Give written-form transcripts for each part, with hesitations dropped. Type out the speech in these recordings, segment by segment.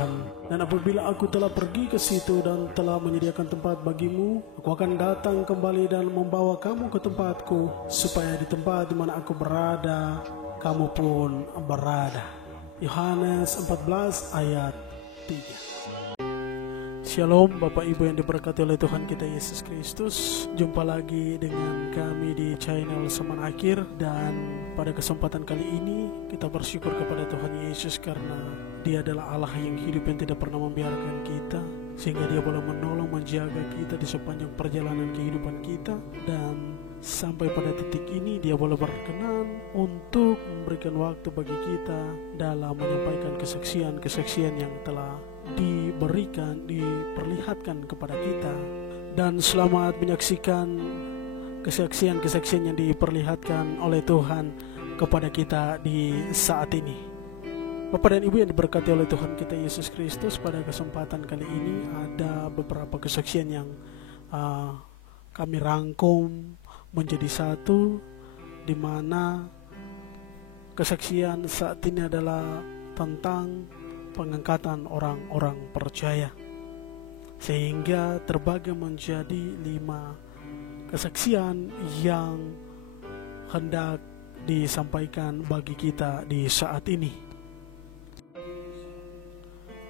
Tuhan. Dan apabila aku telah pergi ke situ dan telah menyediakan tempat bagimu, aku akan datang kembali dan membawa kamu ke tempatku, supaya di tempat di mana aku berada, kamu pun berada. Yohanes 14 ayat 3. Shalom Bapak Ibu yang diberkati oleh Tuhan kita Yesus Kristus. Jumpa lagi dengan kami di channel Seman Akhir. Dan pada kesempatan kali ini kita bersyukur kepada Tuhan Yesus karena Dia adalah Allah yang hidup, yang tidak pernah membiarkan kita, sehingga Dia boleh menolong, menjaga kita di sepanjang perjalanan kehidupan kita. Dan sampai pada titik ini Dia boleh berkenan untuk memberikan waktu bagi kita dalam menyampaikan kesaksian-kesaksian yang telah diberikan, diperlihatkan kepada kita. Dan selamat menyaksikan kesaksian-kesaksian yang diperlihatkan oleh Tuhan kepada kita di saat ini. Bapak dan Ibu yang diberkati oleh Tuhan kita Yesus Kristus, pada kesempatan kali ini ada beberapa kesaksian yang kami rangkum menjadi satu, di mana kesaksian saat ini adalah tentang pengangkatan orang-orang percaya, sehingga terbagi menjadi 5 kesaksian yang hendak disampaikan bagi kita di saat ini.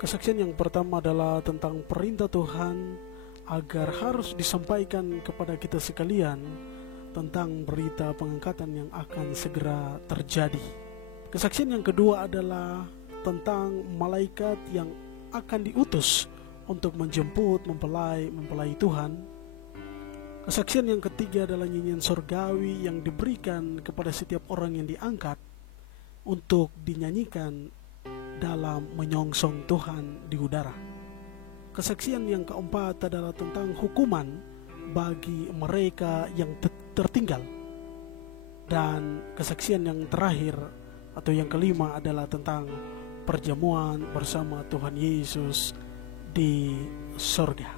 Kesaksian yang pertama adalah tentang perintah Tuhan agar harus disampaikan kepada kita sekalian tentang berita pengangkatan yang akan segera terjadi. Kesaksian yang kedua adalah tentang malaikat yang akan diutus untuk menjemput mempelai Tuhan. Kesaksian yang ketiga adalah nyanyian surgawi yang diberikan kepada setiap orang yang diangkat untuk dinyanyikan dalam menyongsong Tuhan di udara. Kesaksian yang keempat adalah tentang hukuman bagi mereka yang tertinggal. Dan kesaksian yang terakhir atau yang kelima adalah tentang perjamuan bersama Tuhan Yesus di surga.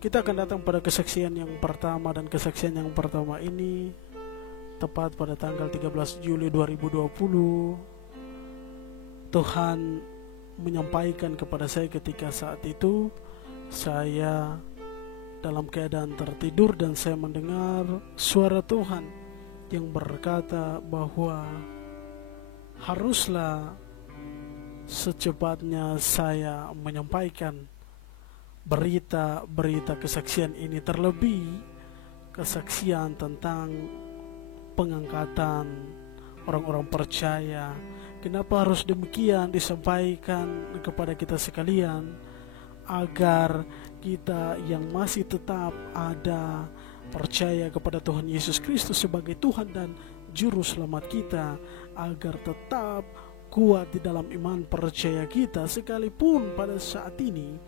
Kita akan datang pada kesaksian yang pertama, dan kesaksian yang pertama ini tepat pada tanggal 13 Juli 2020. Tuhan menyampaikan kepada saya ketika saat itu saya dalam keadaan tertidur, dan saya mendengar suara Tuhan yang berkata bahwa haruslah secepatnya saya menyampaikan berita kesaksian ini, terlebih kesaksian tentang pengangkatan orang-orang percaya. Kenapa harus demikian disampaikan kepada kita sekalian, agar kita yang masih tetap ada percaya kepada Tuhan Yesus Kristus sebagai Tuhan dan Juru Selamat kita, agar tetap kuat di dalam iman percaya kita, sekalipun pada saat ini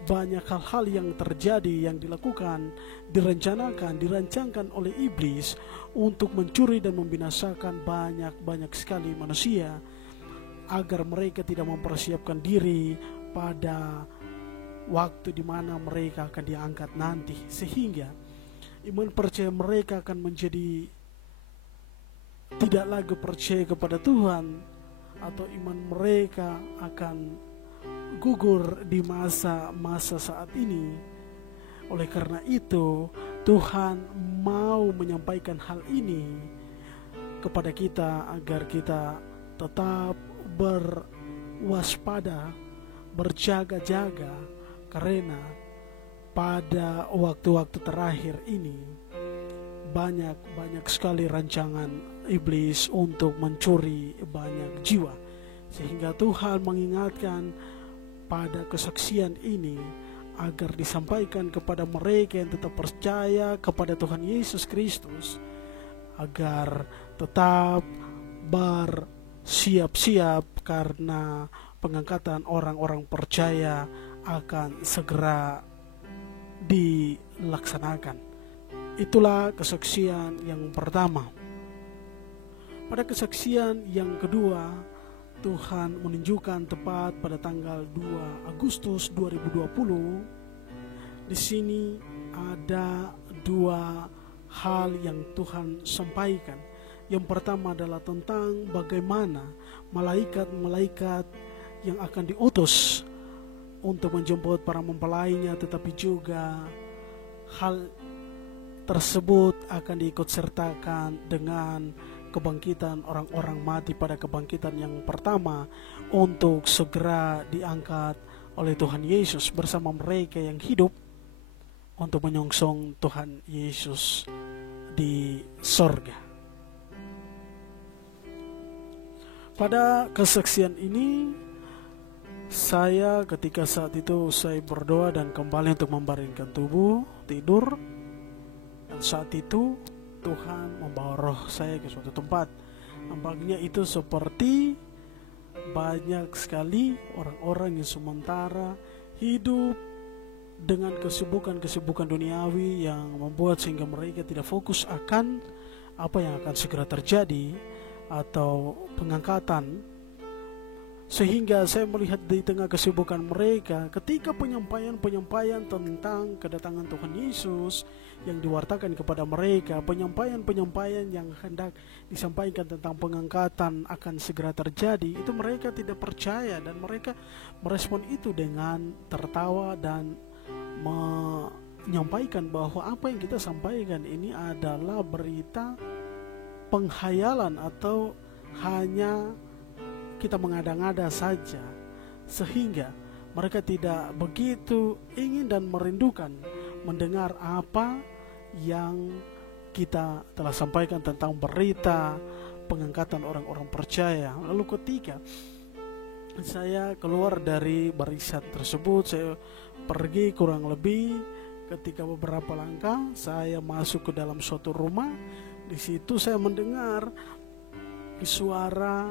banyak hal-hal yang terjadi, yang dilakukan, direncanakan, dirancangkan oleh iblis untuk mencuri dan membinasakan banyak sekali manusia, agar mereka tidak mempersiapkan diri pada waktu di mana mereka akan diangkat nanti, sehingga iman percaya mereka akan menjadi tidak lagi percaya kepada Tuhan, atau iman mereka akan gugur di masa-masa saat ini. Oleh karena itu, Tuhan mau menyampaikan hal ini kepada kita agar kita tetap berwaspada, berjaga-jaga, karena pada waktu-waktu terakhir ini banyak sekali rancangan iblis untuk mencuri banyak jiwa, sehingga Tuhan mengingatkan pada kesaksian ini agar disampaikan kepada mereka yang tetap percaya kepada Tuhan Yesus Kristus, agar tetap bersiap-siap karena pengangkatan orang-orang percaya akan segera dilaksanakan. Itulah kesaksian yang pertama. Pada kesaksian yang kedua, Tuhan menunjukkan tepat pada tanggal 2 Agustus 2020. Di sini ada 2 hal yang Tuhan sampaikan. Yang pertama adalah tentang bagaimana malaikat-malaikat yang akan diutus untuk menjemput para mempelainya, tetapi juga hal tersebut akan diikut sertakan dengan kebangkitan orang-orang mati pada kebangkitan yang pertama, untuk segera diangkat oleh Tuhan Yesus bersama mereka yang hidup untuk menyongsong Tuhan Yesus di sorga. Pada kesaksian ini, saya ketika saat itu saya berdoa dan kembali untuk membaringkan tubuh tidur, dan saat itu Tuhan membawa roh saya ke suatu tempat. Nampaknya itu seperti banyak sekali orang-orang yang sementara hidup dengan kesibukan-kesibukan duniawi yang membuat sehingga mereka tidak fokus akan apa yang akan segera terjadi atau pengangkatan. Sehingga saya melihat di tengah kesibukan mereka, ketika penyampaian tentang kedatangan Tuhan Yesus yang diwartakan kepada mereka, penyampaian yang hendak disampaikan tentang pengangkatan akan segera terjadi, itu mereka tidak percaya, dan mereka merespon itu dengan tertawa dan menyampaikan bahwa apa yang kita sampaikan ini adalah berita penghayalan atau hanya kita mengada-ngada saja, sehingga mereka tidak begitu ingin dan merindukan mendengar apa yang kita telah sampaikan tentang berita pengangkatan orang-orang percaya. Lalu ketika saya keluar dari barisan tersebut, saya pergi kurang lebih ketika beberapa langkah, saya masuk ke dalam suatu rumah. Di situ saya mendengar suara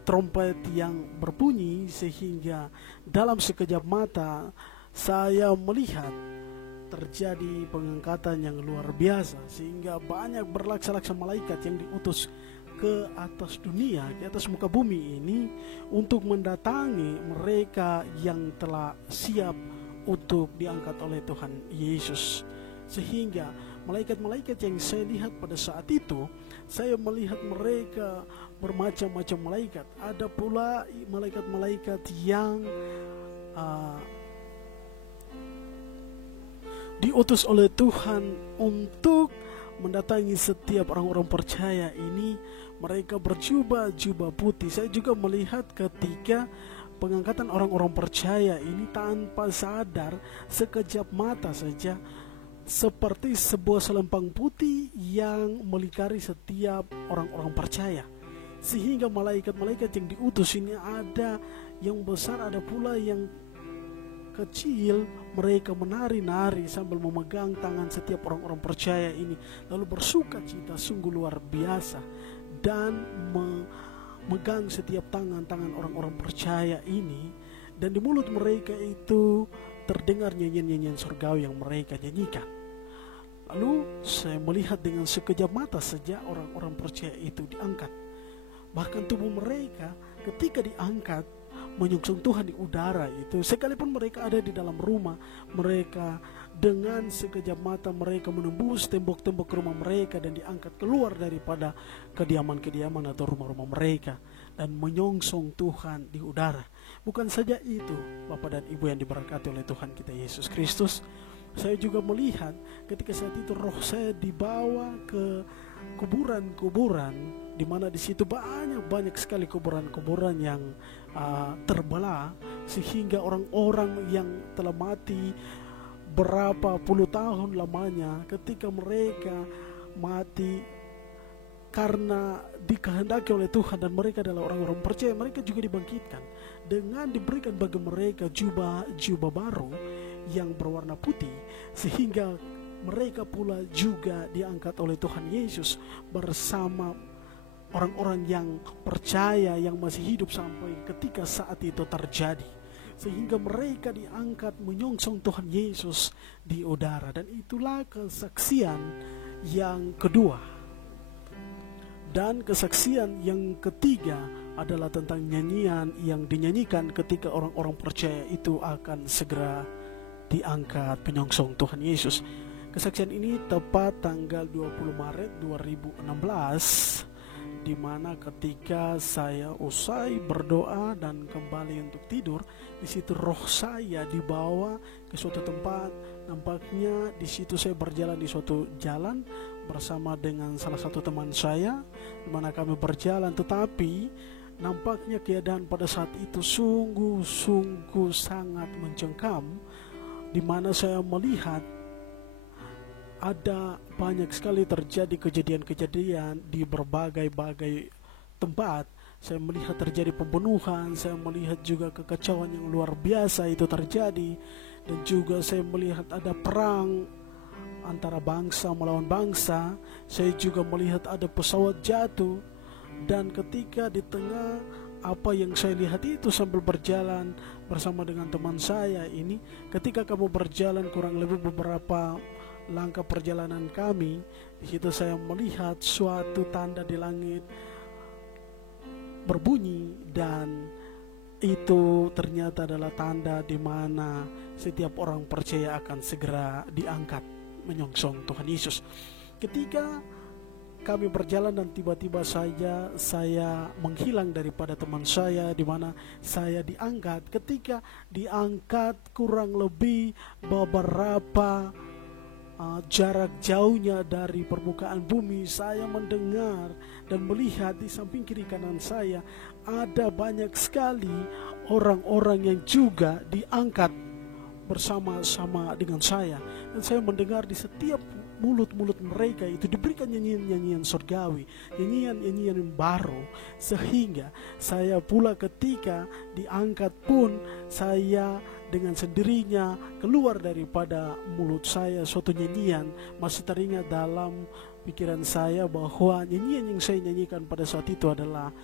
trompet yang berbunyi, sehingga dalam sekejap mata saya melihat terjadi pengangkatan yang luar biasa, sehingga banyak berlaksa-laksa malaikat yang diutus ke atas dunia, ke atas muka bumi ini, untuk mendatangi mereka yang telah siap untuk diangkat oleh Tuhan Yesus. Sehingga malaikat-malaikat yang saya lihat pada saat itu, saya melihat mereka bermacam-macam malaikat. Ada pula malaikat-malaikat yang diutus oleh Tuhan untuk mendatangi setiap orang-orang percaya ini. Mereka berjubah-jubah putih. Saya juga melihat ketika pengangkatan orang-orang percaya ini, tanpa sadar sekejap mata saja, seperti sebuah selempang putih yang melingkari setiap orang-orang percaya. Sehingga malaikat-malaikat yang diutus ini ada yang besar, ada pula yang kecil. Mereka menari-nari sambil memegang tangan setiap orang-orang percaya ini, lalu bersuka cita sungguh luar biasa, dan memegang setiap tangan-tangan orang-orang percaya ini. Dan di mulut mereka itu terdengar nyanyian-nyanyian surgawi yang mereka nyanyikan. Lalu saya melihat dengan sekejap mata saja orang-orang percaya itu diangkat. Bahkan tubuh mereka ketika diangkat menyongsong Tuhan di udara itu, sekalipun mereka ada di dalam rumah mereka, dengan sekejap mata mereka menembus tembok-tembok rumah mereka dan diangkat keluar daripada kediaman-kediaman atau rumah-rumah mereka dan menyongsong Tuhan di udara. Bukan saja itu, Bapak dan Ibu yang diberkati oleh Tuhan kita Yesus Kristus, saya juga melihat ketika saat itu roh saya dibawa ke kuburan-kuburan, di mana di situ banyak sekali kuburan-kuburan yang terbelah, sehingga orang-orang yang telah mati berapa puluh tahun lamanya, ketika mereka mati karena dikehendaki oleh Tuhan dan mereka adalah orang-orang percaya, mereka juga dibangkitkan dengan diberikan bagi mereka jubah baru yang berwarna putih, sehingga mereka pula juga diangkat oleh Tuhan Yesus bersama orang-orang yang percaya yang masih hidup sampai ketika saat itu terjadi, sehingga mereka diangkat menyongsong Tuhan Yesus di udara. Dan itulah kesaksian yang kedua. Dan kesaksian yang ketiga adalah tentang nyanyian yang dinyanyikan ketika orang-orang percaya itu akan segera diangkat menyongsong Tuhan Yesus. Kesaksian ini tepat tanggal 20 Maret 2016 di mana ketika saya usai berdoa dan kembali untuk tidur, di situ roh saya dibawa ke suatu tempat. Nampaknya di situ saya berjalan di suatu jalan bersama dengan salah satu teman saya, di mana kami berjalan, tetapi nampaknya keadaan pada saat itu sungguh-sungguh sangat mencengkam, di mana saya melihat ada banyak sekali terjadi kejadian-kejadian di berbagai-bagai tempat. Saya melihat terjadi pembunuhan, saya melihat juga kekacauan yang luar biasa itu terjadi, dan juga saya melihat ada perang antara bangsa melawan bangsa. Saya juga melihat ada pesawat jatuh, dan ketika di tengah apa yang saya lihat itu sambil berjalan bersama dengan teman saya ini, ketika kamu berjalan kurang lebih beberapa langkah perjalanan kami, di situ saya melihat suatu tanda di langit berbunyi, dan itu ternyata adalah tanda di mana setiap orang percaya akan segera diangkat menyongsong Tuhan Yesus. Ketika kami berjalan dan tiba-tiba saja saya menghilang daripada teman saya, di mana saya diangkat. Ketika diangkat kurang lebih beberapa jarak jauhnya dari permukaan bumi, saya mendengar dan melihat di samping kiri kanan saya ada banyak sekali orang-orang yang juga diangkat bersama-sama dengan saya. Dan saya mendengar di setiap mulut-mulut mereka itu diberikan nyanyian-nyanyian surgawi, nyanyian-nyanyian yang baru, sehingga saya pula ketika diangkat pun saya dengan sendirinya keluar daripada mulut saya suatu nyanyian. Masih teringat dalam pikiran saya bahwa nyanyian yang saya nyanyikan pada saat itu adalah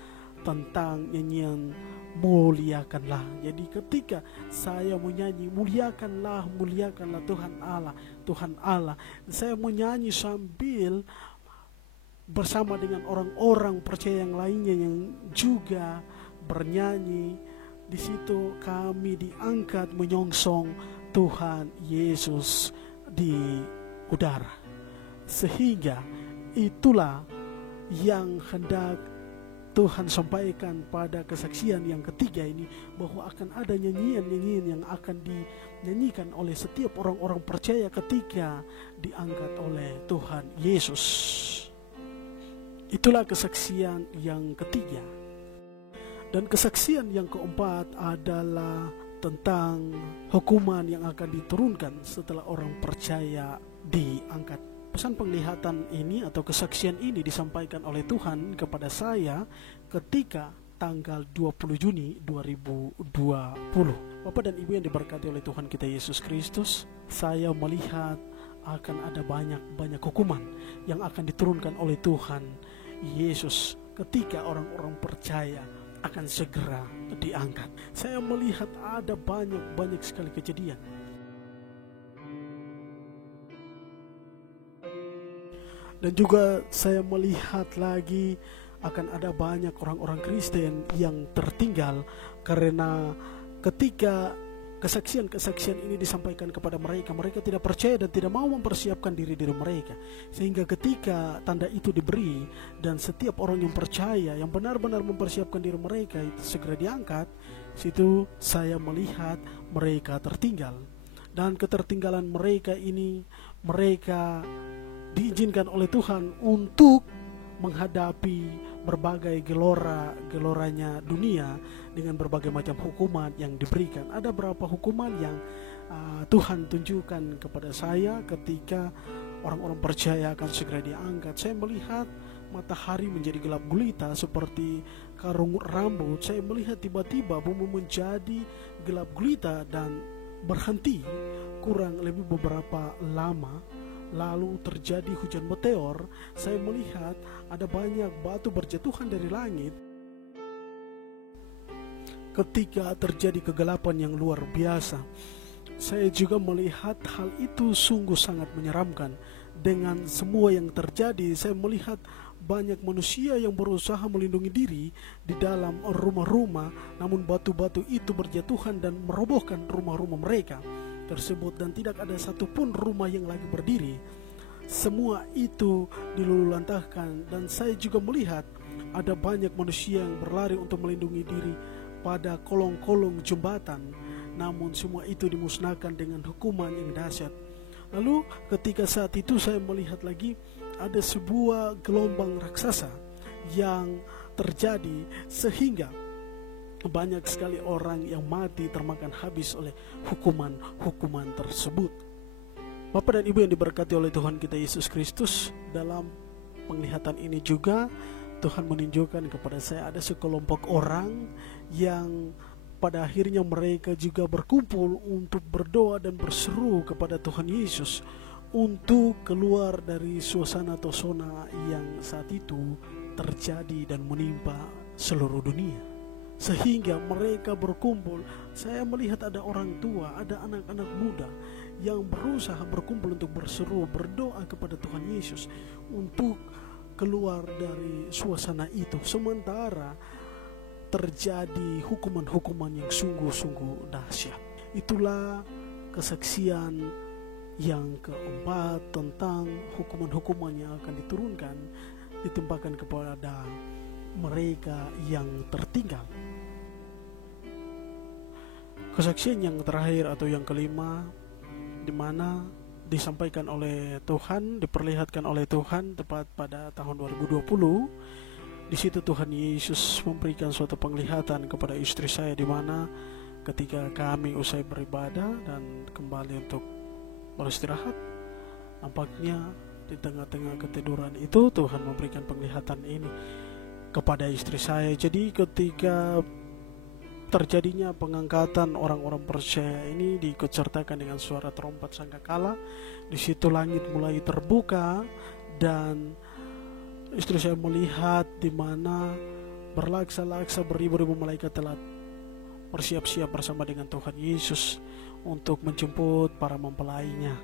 tentang nyanyian muliakanlah. Jadi ketika saya menyanyi muliakanlah, muliakanlah Tuhan Allah, Tuhan Allah, saya menyanyi sambil bersama dengan orang-orang percaya yang lainnya yang juga bernyanyi. Di situ kami diangkat menyongsong Tuhan Yesus di udara. Sehingga itulah yang hendak Tuhan sampaikan pada kesaksian yang ketiga ini, bahwa akan ada nyanyian-nyanyian yang akan dinyanyikan oleh setiap orang-orang percaya ketika diangkat oleh Tuhan Yesus. Itulah kesaksian yang ketiga. Dan kesaksian yang keempat adalah tentang hukuman yang akan diturunkan setelah orang percaya diangkat. Pesan penglihatan ini atau kesaksian ini disampaikan oleh Tuhan kepada saya ketika tanggal 20 Juni 2020. Bapak dan Ibu yang diberkati oleh Tuhan kita Yesus Kristus, saya melihat akan ada banyak hukuman yang akan diturunkan oleh Tuhan Yesus ketika orang-orang percaya akan segera diangkat. Saya melihat ada banyak sekali kejadian. Dan juga saya melihat lagi akan ada banyak orang-orang Kristen yang tertinggal karena ketika kesaksian-kesaksian ini disampaikan kepada mereka, mereka tidak percaya dan tidak mau mempersiapkan diri mereka. Sehingga ketika tanda itu diberi dan setiap orang yang percaya, yang benar-benar mempersiapkan diri mereka itu segera diangkat, situ saya melihat mereka tertinggal. Dan ketertinggalan mereka ini, mereka diizinkan oleh Tuhan untuk menghadapi berbagai geloranya dunia dengan berbagai macam hukuman yang diberikan. Ada beberapa hukuman yang Tuhan tunjukkan kepada saya ketika orang-orang percaya akan segera diangkat. Saya melihat matahari menjadi gelap gulita seperti karung rambut. Saya melihat tiba-tiba bumi menjadi gelap gulita dan berhenti kurang lebih beberapa lama. Lalu terjadi hujan meteor. Saya melihat ada banyak batu berjatuhan dari langit. Ketika terjadi kegelapan yang luar biasa, saya juga melihat hal itu sungguh sangat menyeramkan. Dengan semua yang terjadi, saya melihat banyak manusia yang berusaha melindungi diri di dalam rumah-rumah, namun batu-batu itu berjatuhan dan merobohkan rumah-rumah mereka tersebut, dan tidak ada satupun rumah yang lagi berdiri. Semua itu dilululantahkan. Dan saya juga melihat Ada banyak manusia yang berlari untuk melindungi diri pada kolong-kolong jembatan, namun semua itu dimusnahkan dengan hukuman yang dahsyat. Lalu ketika saat itu saya melihat lagi ada sebuah gelombang raksasa yang terjadi, sehingga banyak sekali orang yang mati termakan habis oleh hukuman tersebut. Bapak dan Ibu yang diberkati oleh Tuhan kita Yesus Kristus, dalam penglihatan ini juga Tuhan menunjukkan kepada saya ada sekelompok orang yang pada akhirnya mereka juga berkumpul untuk berdoa dan berseru kepada Tuhan Yesus untuk keluar dari suasana atau zona yang saat itu terjadi dan menimpa seluruh dunia. Sehingga mereka berkumpul. Saya melihat ada orang tua, ada anak-anak muda yang berusaha berkumpul untuk berseru, berdoa kepada Tuhan Yesus untuk keluar dari suasana itu, sementara terjadi hukuman-hukuman yang sungguh-sungguh dahsyat. Itulah kesaksian yang keempat tentang hukuman-hukuman yang akan diturunkan, ditimpakan kepada mereka yang tertinggal. Kesaksian yang terakhir atau yang kelima, di mana disampaikan oleh Tuhan, diperlihatkan oleh Tuhan tepat pada tahun 2020. Di situ Tuhan Yesus memberikan suatu penglihatan kepada istri saya, di mana ketika kami usai beribadah dan kembali untuk beristirahat, nampaknya di tengah-tengah ketiduran itu Tuhan memberikan penglihatan ini kepada istri saya. Jadi ketika terjadinya pengangkatan orang-orang percaya ini diikutsertakan dengan suara trompet sangkakala, di situ langit mulai terbuka dan istri saya melihat di mana berlaksa-laksa beribu-ribu malaikat telah bersiap-siap bersama dengan Tuhan Yesus untuk menjemput para mempelainya,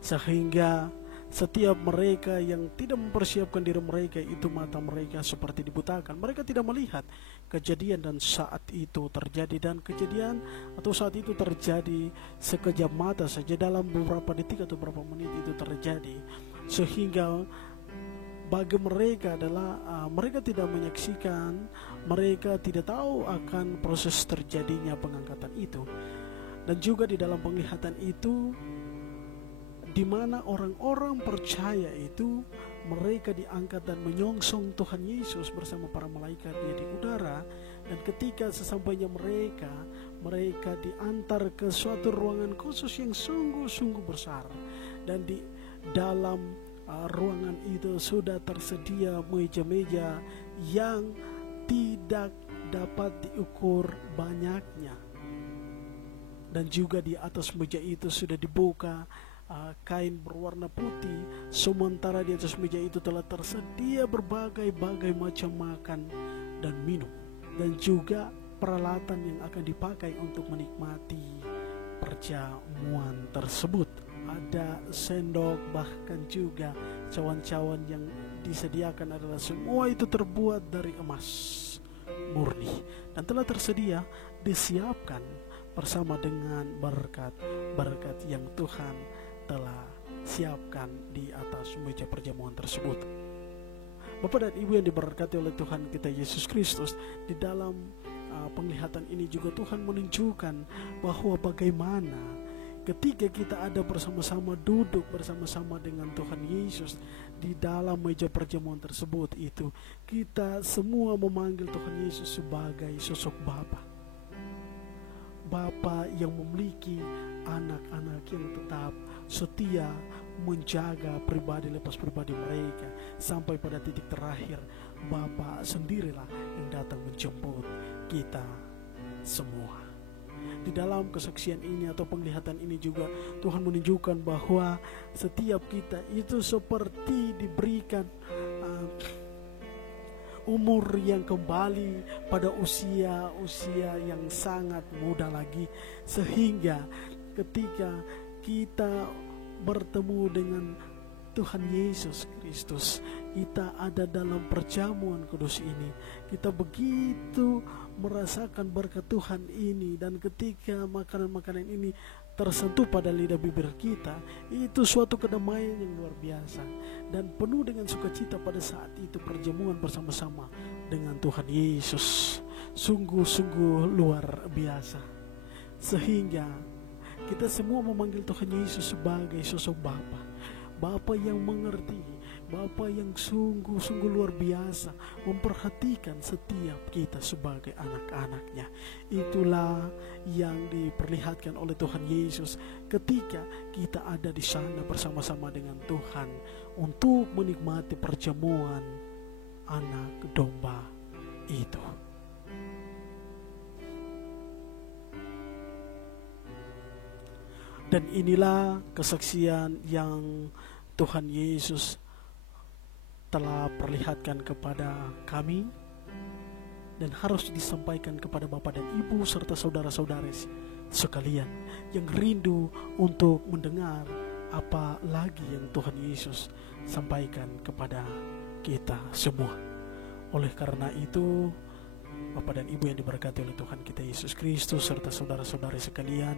sehingga setiap mereka yang tidak mempersiapkan diri mereka itu, mata mereka seperti dibutakan. Mereka tidak melihat kejadian dan saat itu terjadi, dan kejadian atau saat itu terjadi sekejap mata saja, dalam beberapa detik atau beberapa menit itu terjadi, sehingga bagi mereka adalah mereka tidak menyaksikan, mereka tidak tahu akan proses terjadinya pengangkatan itu. Dan juga di dalam penglihatan itu, di mana orang-orang percaya itu mereka diangkat dan menyongsong Tuhan Yesus bersama para malaikatnya di udara. Dan ketika sesampainya mereka diantar ke suatu ruangan khusus yang sungguh-sungguh besar, dan di dalam ruangan itu sudah tersedia meja-meja yang tidak dapat diukur banyaknya, dan juga di atas meja itu sudah dibuka kain berwarna putih, sementara di atas meja itu telah tersedia berbagai-bagai macam makan dan minum, dan juga peralatan yang akan dipakai untuk menikmati perjamuan tersebut. Ada sendok, bahkan juga cawan-cawan yang disediakan adalah semua itu terbuat dari emas murni, dan telah tersedia disiapkan bersama dengan berkat-berkat yang Tuhan telah siapkan di atas meja perjamuan tersebut. Bapak dan Ibu yang diberkati oleh Tuhan kita Yesus Kristus, di dalam penglihatan ini juga Tuhan menunjukkan bahwa bagaimana ketika kita ada bersama-sama, duduk bersama-sama dengan Tuhan Yesus di dalam meja perjamuan tersebut itu, kita semua memanggil Tuhan Yesus sebagai sosok Bapa yang memiliki anak-anak yang tetap setia menjaga pribadi lepas pribadi mereka sampai pada titik terakhir. Bapa sendirilah yang datang menjemput kita semua. Di dalam kesaksian ini atau penglihatan ini juga Tuhan menunjukkan bahwa setiap kita itu seperti diberikan umur yang kembali pada usia yang sangat muda lagi, sehingga ketika kita bertemu dengan Tuhan Yesus Kristus, kita ada dalam perjamuan kudus ini, kita begitu merasakan berkat Tuhan ini. Dan ketika makanan-makanan ini tersentuh pada lidah bibir kita, itu suatu kedamaian yang luar biasa dan penuh dengan sukacita pada saat itu perjamuan bersama-sama dengan Tuhan Yesus. Sungguh-sungguh luar biasa, sehingga kita semua memanggil Tuhan Yesus sebagai sosok Bapa yang mengerti, Bapa yang sungguh-sungguh luar biasa memperhatikan setiap kita sebagai anak-anaknya. Itulah yang diperlihatkan oleh Tuhan Yesus ketika kita ada di sana bersama-sama dengan Tuhan untuk menikmati perjamuan anak domba itu. Dan inilah kesaksian yang Tuhan Yesus telah perlihatkan kepada kami dan harus disampaikan kepada Bapak dan Ibu serta saudara-saudara sekalian yang rindu untuk mendengar apa lagi yang Tuhan Yesus sampaikan kepada kita semua. Oleh karena itu, Bapak dan Ibu yang diberkati oleh Tuhan kita Yesus Kristus serta saudara-saudara sekalian,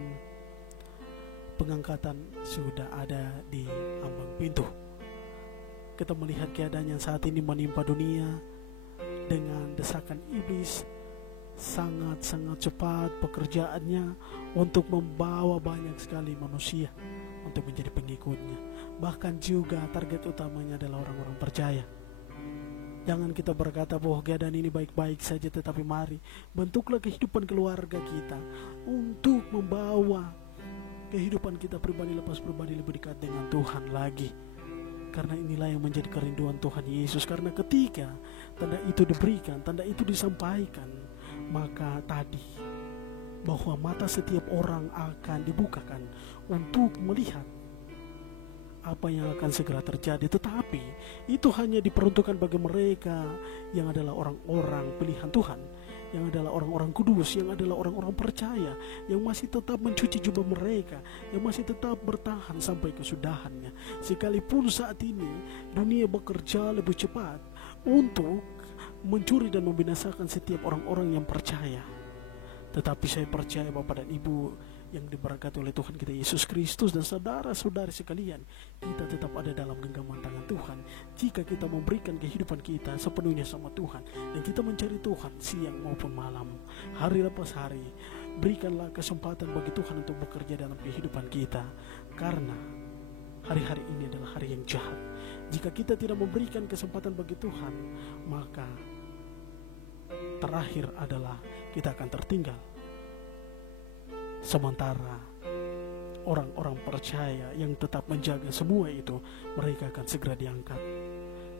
pengangkatan sudah ada di ambang pintu. Kita melihat keadaan yang saat ini menimpa dunia dengan desakan iblis sangat-sangat cepat pekerjaannya untuk membawa banyak sekali manusia untuk menjadi pengikutnya. Bahkan juga target utamanya adalah orang-orang percaya. Jangan kita berkata bahwa keadaan ini baik-baik saja, tetapi mari bentuklah kehidupan keluarga kita untuk membawa kehidupan kita pribadi lepas pribadi lebih dekat dengan Tuhan lagi. Karena inilah yang menjadi kerinduan Tuhan Yesus. Karena ketika tanda itu diberikan, tanda itu disampaikan, maka tadi bahwa mata setiap orang akan dibukakan untuk melihat apa yang akan segera terjadi. Tetapi itu hanya diperuntukkan bagi mereka yang adalah orang-orang pilihan Tuhan, yang adalah orang-orang kudus, yang adalah orang-orang percaya, yang masih tetap mencuci jubah mereka, yang masih tetap bertahan sampai kesudahannya. Sekalipun saat ini dunia bekerja lebih cepat untuk mencuri dan membinasakan setiap orang-orang yang percaya, tetapi saya percaya Bapak dan Ibu yang diberkati oleh Tuhan kita Yesus Kristus dan saudara-saudari sekalian, kita tetap ada dalam genggaman tangan Tuhan jika kita memberikan kehidupan kita sepenuhnya sama Tuhan dan kita mencari Tuhan siang maupun malam, hari lepas hari. Berikanlah kesempatan bagi Tuhan untuk bekerja dalam kehidupan kita, karena hari-hari ini adalah hari yang jahat. Jika kita tidak memberikan kesempatan bagi Tuhan, maka terakhir adalah kita akan tertinggal. Sementara orang-orang percaya yang tetap menjaga semua itu, mereka akan segera diangkat.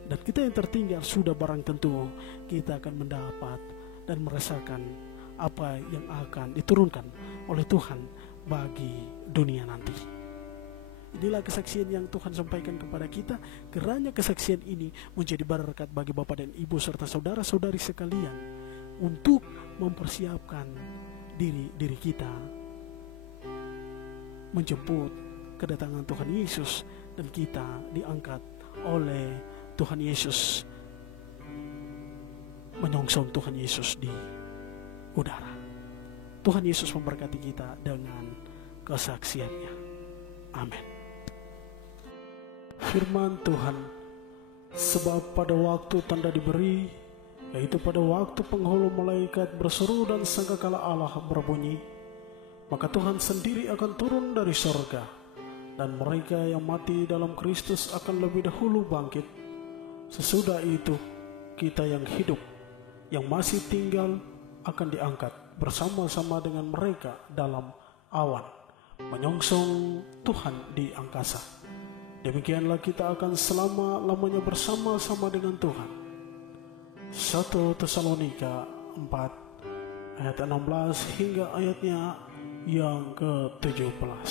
Dan kita yang tertinggal sudah barang tentu kita akan mendapat dan merasakan apa yang akan diturunkan oleh Tuhan bagi dunia nanti. Inilah kesaksian yang Tuhan sampaikan kepada kita. Kiranya kesaksian ini menjadi berkat bagi Bapak dan Ibu serta saudara-saudari sekalian untuk mempersiapkan diri kita menjemput kedatangan Tuhan Yesus dan kita diangkat oleh Tuhan Yesus, menyongsong Tuhan Yesus di udara. Tuhan Yesus memberkati kita dengan kesaksiannya. Amin. Firman Tuhan, sebab pada waktu tanda diberi, yaitu pada waktu penghulu malaikat berseru dan sangkakala Allah berbunyi, maka Tuhan sendiri akan turun dari surga, dan mereka yang mati dalam Kristus akan lebih dahulu bangkit. Sesudah itu, kita yang hidup, yang masih tinggal, akan diangkat bersama-sama dengan mereka dalam awan, menyongsong Tuhan di angkasa. Demikianlah kita akan selama-lamanya bersama-sama dengan Tuhan. 1 Tesalonika 4 ayat 16 hingga ayatnya yang ke-17.